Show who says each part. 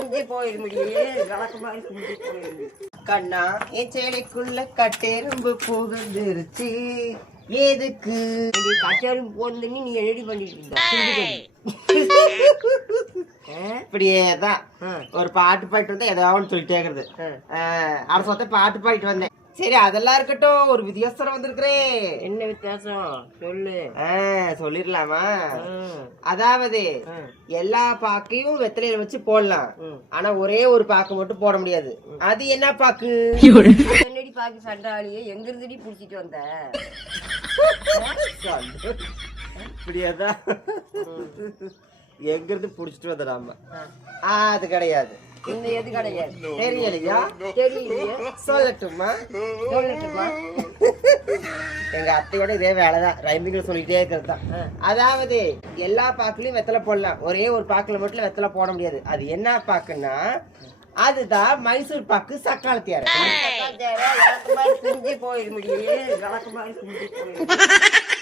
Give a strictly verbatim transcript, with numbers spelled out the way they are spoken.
Speaker 1: குஞ்சு போயிட முடியே விளக்கு மாதிரி குஞ்சு போயிடுது.
Speaker 2: கண்ணா என் சேலைக்குள்ள கட்டெரும்பு புகுந்துருச்சு எதுக்கு
Speaker 1: கச்சேரும் போனதுன்னு நீ ரெடி பண்ணிட்டு இருந்தா
Speaker 2: இப்படியேதான் ஒரு பாட்டு பாடிட்டு வந்தா ஏதாவது சொல்லிட்டே இருக்கிறது. அவ சொத்த பாட்டு பாடிட்டு வந்தேன். சரி அதெல்லாம் இருக்கட்டும், ஒரு வித்தியாசம் வந்திருக்கிறேன்.
Speaker 1: என்ன வித்தியாசம் சொல்லு.
Speaker 2: சொல்லிடலாமா? அதாவது எல்லா பாக்கையும் வெத்தலையில வச்சு போடலாம், ஆனா ஒரே ஒரு பாக்கு மட்டும் போட முடியாது. அது என்ன பாக்கு?
Speaker 1: என்னடி பாக்கு சண்டாளியே எங்க இருந்துடி புடிச்சிட்டு வந்த?
Speaker 2: இப்படியேதான் எங்க இருந்து புடிச்சிட்டு வந்த நாம. அது கிடையாது.
Speaker 1: இந்த எது கிடையாது.
Speaker 2: தெரியலையா?
Speaker 1: தெரியலையே.
Speaker 2: சொல்லட்டுமா?
Speaker 1: சொல்லட்டுமா?
Speaker 2: எங்க அத்தையோட இதே வேலைதான், ரைமிங்ல சொல்லிட்டே இருக்கிறது தான். அதாவது எல்லா பாக்குலயும் வெத்தலை போடலாம், ஒரே ஒரு பாக்குல மட்டும் வெத்தலை போட முடியாது. அது என்ன பாக்குன்னா அதுதான் மைசூர் பாக்கு சக்காலத்தியார.
Speaker 1: குஞ்சு போயிட முடியே விளக்கு மாதிரி குஞ்சு போயிடுது.